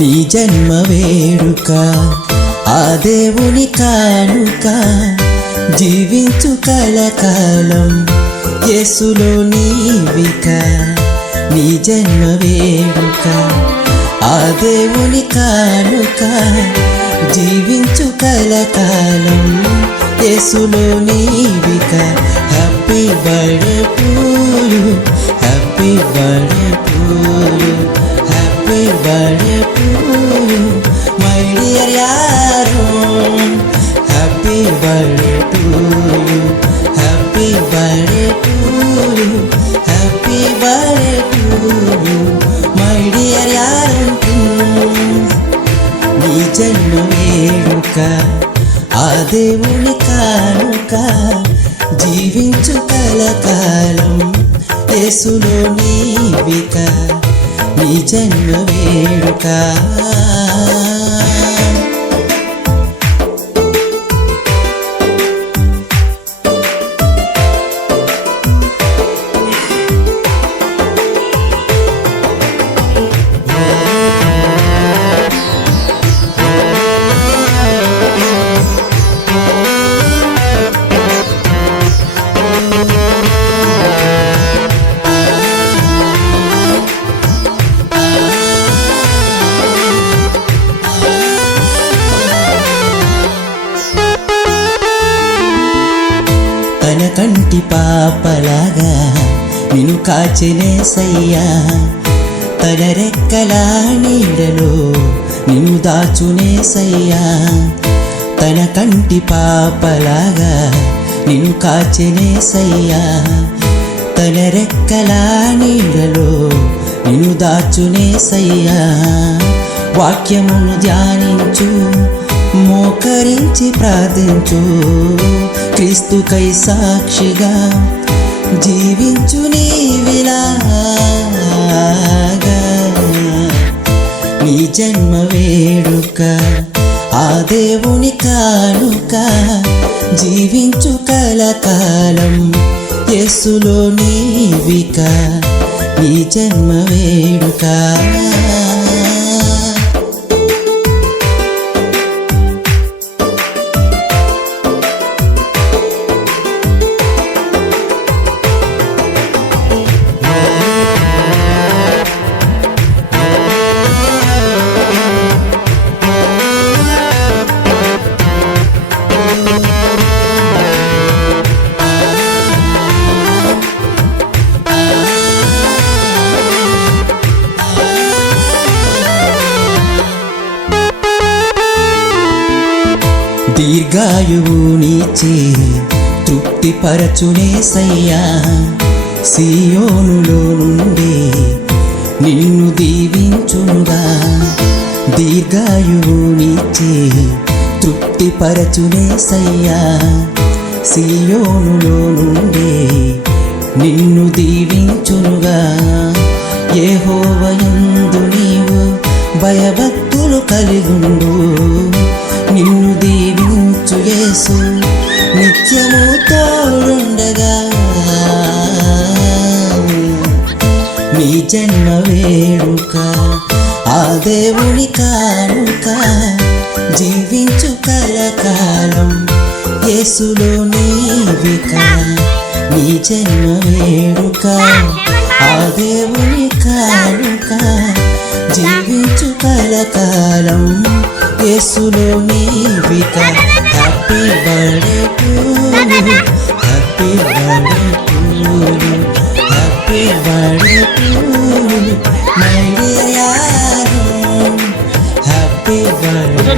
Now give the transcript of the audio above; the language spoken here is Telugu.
నీ జన్మ వేడుక ఆ దేవుని కానుక జీవించు కలకాలం యేసులో నీవిక నీ జన్మ వేడుక ఆ దేవుని కానుక జీవించు కలకాలం యేసులో నీవిక happy birthday to you happy birthday to you happy birthday to you my dear యారో happy birthday to you happy birthday to you happy birthday to you my dear యారో నీ జన్మ వేడుక ఆ దేవుని కానుక జీవించు కలకాలం యేసులో నీవిక నీ జన్మ వేడుక తన కంటి పాపలాగా నిన్ను కాచెనేసయ్యా తన రెక్కల నీడలో నిన్ను దాచునేసయ్యా తన కంటి పాపలాగా నిన్ను కాచెనేసయ్యా తన రెక్కల నీడలో నిన్ను దాచునేసయ్యా వాక్యమును ధ్యానించు మోకరించి ప్రార్థించు క్రీస్తుకై సాక్షిగా జీవించు నీవిలాగా నీ జన్మ వేడుక ఆ దేవుని కానుక జీవించు కలకాలం యేసులో నీవిక నీ జన్మ వేడుక దీర్ఘాయువు నీచే తృప్తిపరచునేసయ్యా సియోనులో నుండి నిన్ను దీవించునుగా దీర్ఘాయువు నీచే తృప్తిపరచునేసయ్యా సియోనులో నుండి నిన్ను దీవించునుగా యెహోవాయందు నీవు భయభక్తులు కలిగుండు నిన్ను దీవించు యేసు నిత్యము తోడుండగా నీ జన్మ వేడుక ఆ దేవుని కానుక జీవించు కలకాలం యేసులో నీవిక నీ జన్మ వేడుక ఆ దేవుని కానుక జీవించు కలకాలం యేసులో నీవిక happy birthday to you happy birthday to you happy birthday to you my dear యారో హ్యాపీ బర్త్డే